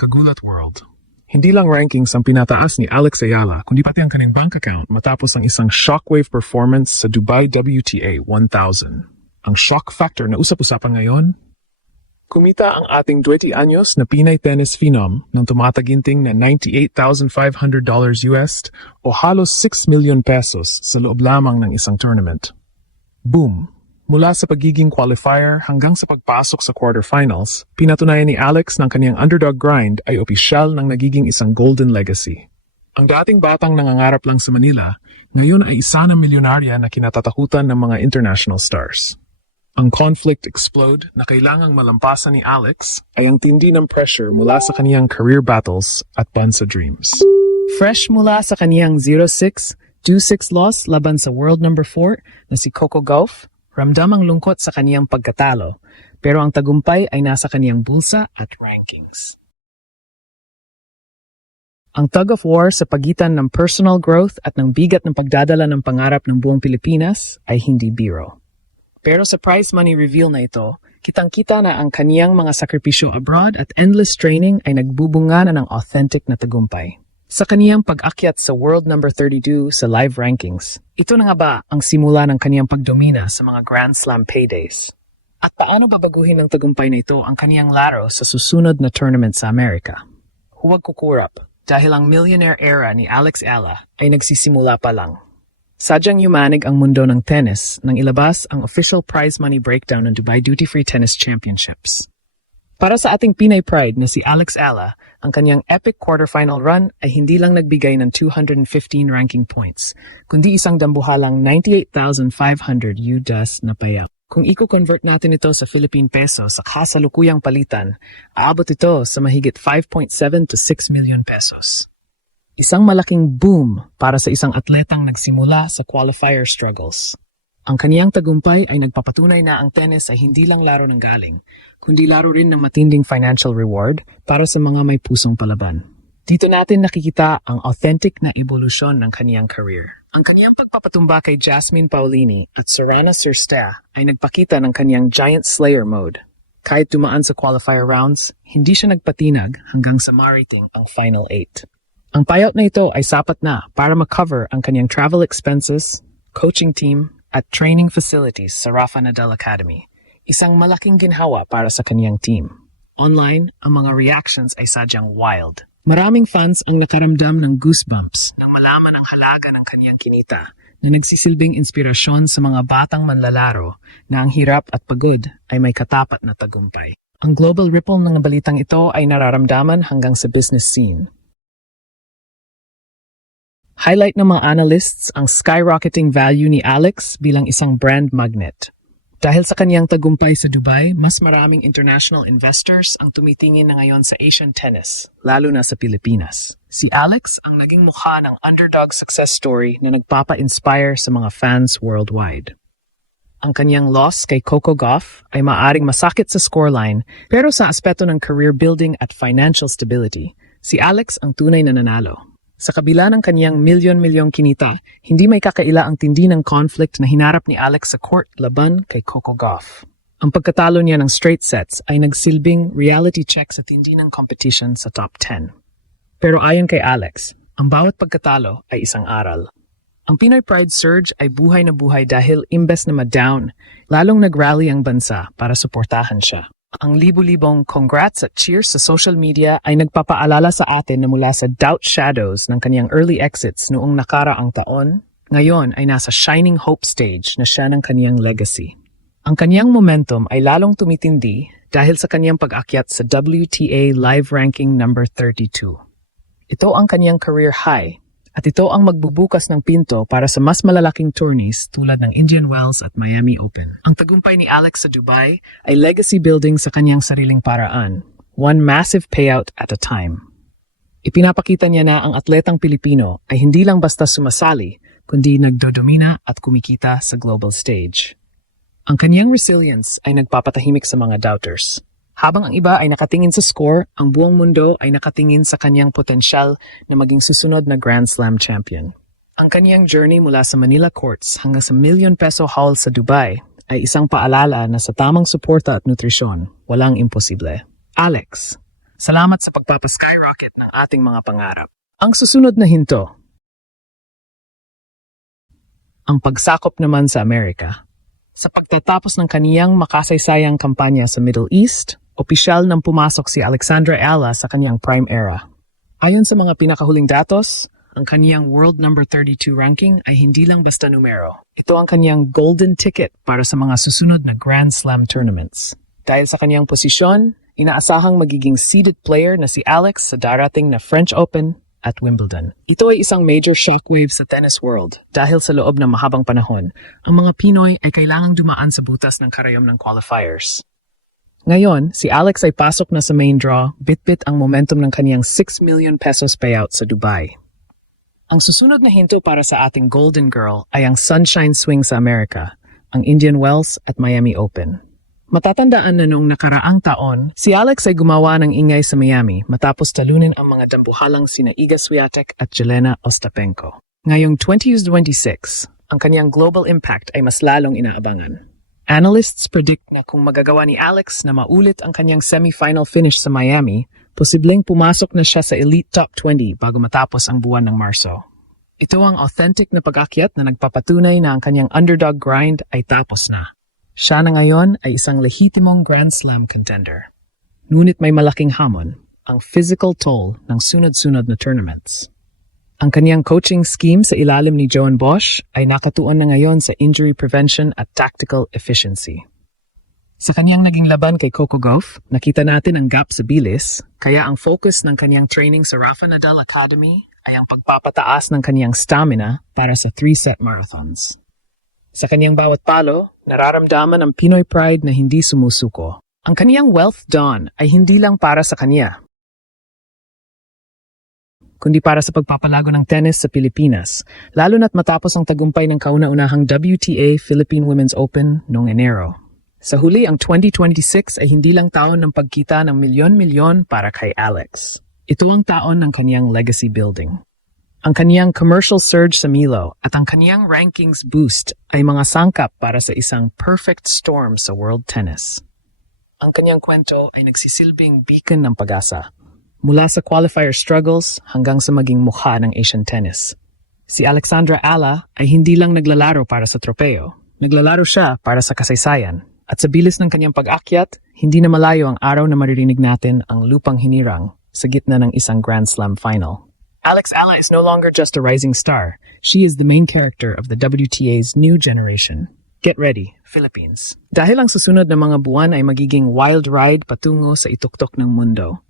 Kagulat World. Hindi lang rankings ang pinataas ni Alex Ayala, kundi pati ang kanyang bank account matapos ang isang shockwave performance sa Dubai WTA 1000. Ang shock factor na usap-usapan ngayon? Kumita ang ating 20 anyos na Pinay tennis phenom ng tumataginting na $98,500 US o halos 6 million pesos sa loob lamang ng isang tournament. Boom! Mula sa pagiging qualifier hanggang sa pagpasok sa quarterfinals, pinatunayan ni Alex ng kanyang underdog grind ay opisyal ng nagiging isang golden legacy. Ang dating batang nangangarap lang sa Manila, ngayon ay isa na milyonarya na kinatatakutan ng mga international stars. Ang conflict explode na kailangang malampasan ni Alex ay ang tindi ng pressure mula sa kaniyang career battles at bansa dreams. Fresh mula sa kaniyang 0-6, 2-6 loss laban sa world number 4 na si Coco Gauff, ramdam ang lungkot sa kaniyang pagkatalo, pero ang tagumpay ay nasa kaniyang bulsa at rankings. Ang tug of war sa pagitan ng personal growth at ng bigat ng pagdadala ng pangarap ng buong Pilipinas ay hindi biro. Pero sa prize money reveal na ito, kitang-kita na ang kaniyang mga sakripisyo abroad at endless training ay nagbubunga na ng authentic na tagumpay. Sa kaniyang pag-akyat sa world number 32 sa live rankings, ito na nga ba ang simula ng kaniyang pagdomina sa mga Grand Slam paydays? At paano babaguhin ng tagumpay na ito ang kaniyang laro sa susunod na tournament sa Amerika? Huwag kukurap, dahil ang millionaire era ni Alex Ayala ay nagsisimula pa lang. Sadyang yumanig ang mundo ng tennis nang ilabas ang official prize money breakdown ng Dubai Duty Free Tennis Championships. Para sa ating Pinay pride na si Alex Ayala, ang kanyang epic quarterfinal run ay hindi lang nagbigay ng 215 ranking points, kundi isang dambuhalang 98,500 USD na payout. Kung i-convert natin ito sa Philippine peso sa kasalukuyang palitan, aabot ito sa mahigit 5.7 to 6 million pesos. Isang malaking boom para sa isang atletang nagsimula sa qualifier struggles. Ang kaniyang tagumpay ay nagpapatunay na ang tennis ay hindi lang laro ng galing, kundi laro rin ng matinding financial reward para sa mga may pusong palaban. Dito natin nakikita ang authentic na evolusyon ng kaniyang career. Ang kaniyang pagpapatumba kay Jasmine Paolini at Sorana Cirstea ay nagpakita ng kaniyang giant slayer mode. Kahit dumaan sa qualifier rounds, hindi siya nagpatinag hanggang sa mariting ang final 8. Ang payout na ito ay sapat na para makover ang kaniyang travel expenses, coaching team, at training facilities sa Rafa Nadal Academy. Isang malaking ginhawa para sa kaniyang team. Online, ang mga reactions ay sadyang wild. Maraming fans ang nakaramdam ng goosebumps nang malaman ang halaga ng kaniyang kinita na nagsisilbing inspirasyon sa mga batang manlalaro na ang hirap at pagod ay may katapat na tagumpay. Ang global ripple ng balitang ito ay nararamdaman hanggang sa business scene. Highlight ng mga analysts ang skyrocketing value ni Alex bilang isang brand magnet. Dahil sa kaniyang tagumpay sa Dubai, mas maraming international investors ang tumitingin na ngayon sa Asian tennis, lalo na sa Pilipinas. Si Alex ang naging mukha ng underdog success story na nagpapa-inspire sa mga fans worldwide. Ang kaniyang loss kay Coco Gauff ay maaring masakit sa scoreline, pero sa aspeto ng career building at financial stability, si Alex ang tunay na nanalo. Sa kabila ng kaniyang milyon-milyong kinita, hindi may kakaila ang tindi ng conflict na hinarap ni Alex sa court laban kay Coco Gauff. Ang pagkatalo niya ng straight sets ay nagsilbing reality check sa tindi ng competition sa top 10. Pero ayon kay Alex, ang bawat pagkatalo ay isang aral. Ang Pinoy Pride surge ay buhay na buhay dahil imbes na ma-down, lalong nag-rally ang bansa para suportahan siya. Ang libu-libong congrats at cheers sa social media ay nagpapaalala sa atin na mula sa doubt shadows ng kaniyang early exits noong nakaraang taon, ngayon ay nasa shining hope stage na siya ng kaniyang legacy. Ang kaniyang momentum ay lalong tumitindi dahil sa kaniyang pag-akyat sa WTA Live Ranking number 32. Ito ang kaniyang career high at ito ang magbubukas ng pinto para sa mas malalaking tourneys tulad ng Indian Wells at Miami Open. Ang tagumpay ni Alex sa Dubai ay legacy building sa kanyang sariling paraan, one massive payout at a time. Ipinapakita niya na ang atletang Pilipino ay hindi lang basta sumasali, kundi nagdodomina at kumikita sa global stage. Ang kaniyang resilience ay nagpapatahimik sa mga doubters. Habang ang iba ay nakatingin sa score, ang buong mundo ay nakatingin sa kanyang potensyal na maging susunod na Grand Slam champion. Ang kaniyang journey mula sa Manila courts hanggang sa million-peso haul sa Dubai ay isang paalala na sa tamang suporta at nutrisyon, walang imposible. Alex, Salamat sa pagpapaskyrocket ng ating mga pangarap. Ang susunod na hinto, ang pagsakop naman sa Amerika. Sa pagtatapos ng kaniyang makasaysayang kampanya sa Middle East, opisyal nang pumasok si Alexandra Ayala sa kaniyang prime era. Ayon sa mga pinakahuling datos, ang kaniyang world number 32 ranking ay hindi lang basta numero. Ito ang kaniyang golden ticket para sa mga susunod na Grand Slam tournaments. Dahil sa kaniyang posisyon, inaasahang magiging seeded player na si Alex sa darating na French Open at Wimbledon. Ito ay isang major shockwave sa tennis world dahil sa loob ng mahabang panahon, ang mga Pinoy ay kailangang dumaan sa butas ng karayom ng qualifiers. Ngayon, si Alex ay pasok na sa main draw, bit-bit ang momentum ng kaniyang 6 million pesos payout sa Dubai. Ang susunod na hinto para sa ating Golden Girl ay ang Sunshine Swing sa Amerika, ang Indian Wells at Miami Open. Matatandaan na noong nakaraang taon, si Alex ay gumawa ng ingay sa Miami matapos talunin ang mga dambuhalang sina Iga Swiatek at Jelena Ostapenko. Ngayong 2026, ang kanyang global impact ay mas lalong inaabangan. Analysts predict na kung magagawa ni Alex na maulit ang kanyang semi-final finish sa Miami, posibleng pumasok na siya sa Elite Top 20 bago matapos ang buwan ng Marso. Ito ang authentic na pag-akyat na nagpapatunay na ang kanyang underdog grind ay tapos na. Siya na ngayon ay isang lehitimong Grand Slam contender. Ngunit may malaking hamon, ang physical toll ng sunod-sunod na tournaments. Ang kaniyang coaching scheme sa ilalim ni Joan Bosch ay nakatuon na ngayon sa injury prevention at tactical efficiency. Sa kaniyang naging laban kay Coco Gauff, nakita natin ang gap sa bilis, kaya ang focus ng kaniyang training sa Rafa Nadal Academy ay ang pagpapataas ng kaniyang stamina para sa 3-set marathons. Sa kaniyang bawat palo, nararamdaman ang Pinoy pride na hindi sumusuko. Ang kaniyang Wealth Dawn ay hindi lang para sa kaniya, kundi para sa pagpapalago ng tennis sa Pilipinas, lalo na't matapos ang tagumpay ng kauna-unahang WTA Philippine Women's Open noong Enero. Sa huli, ang 2026 ay hindi lang taon ng pagkita ng milyon-milyon para kay Alex. Ito ang taon ng kaniyang legacy building. Ang kaniyang commercial surge sa Milo at ang kaniyang rankings boost ay mga sangkap para sa isang perfect storm sa world tennis. Ang kaniyang kwento ay nagsisilbing beacon ng pag-asa, mula sa qualifier struggles hanggang sa maging mukha ng Asian tennis. Si Alexandra Ayala ay hindi lang naglalaro para sa tropeo, naglalaro siya para sa kasaysayan. At sa bilis ng kanyang pag-akyat, hindi na malayo ang araw na maririnig natin ang lupang hinirang sa gitna ng isang Grand Slam final. Alex Ayala is no longer just a rising star. She is the main character of the WTA's new generation. Get ready, Philippines. Dahil ang susunod na mga buwan ay magiging wild ride patungo sa ituktok ng mundo.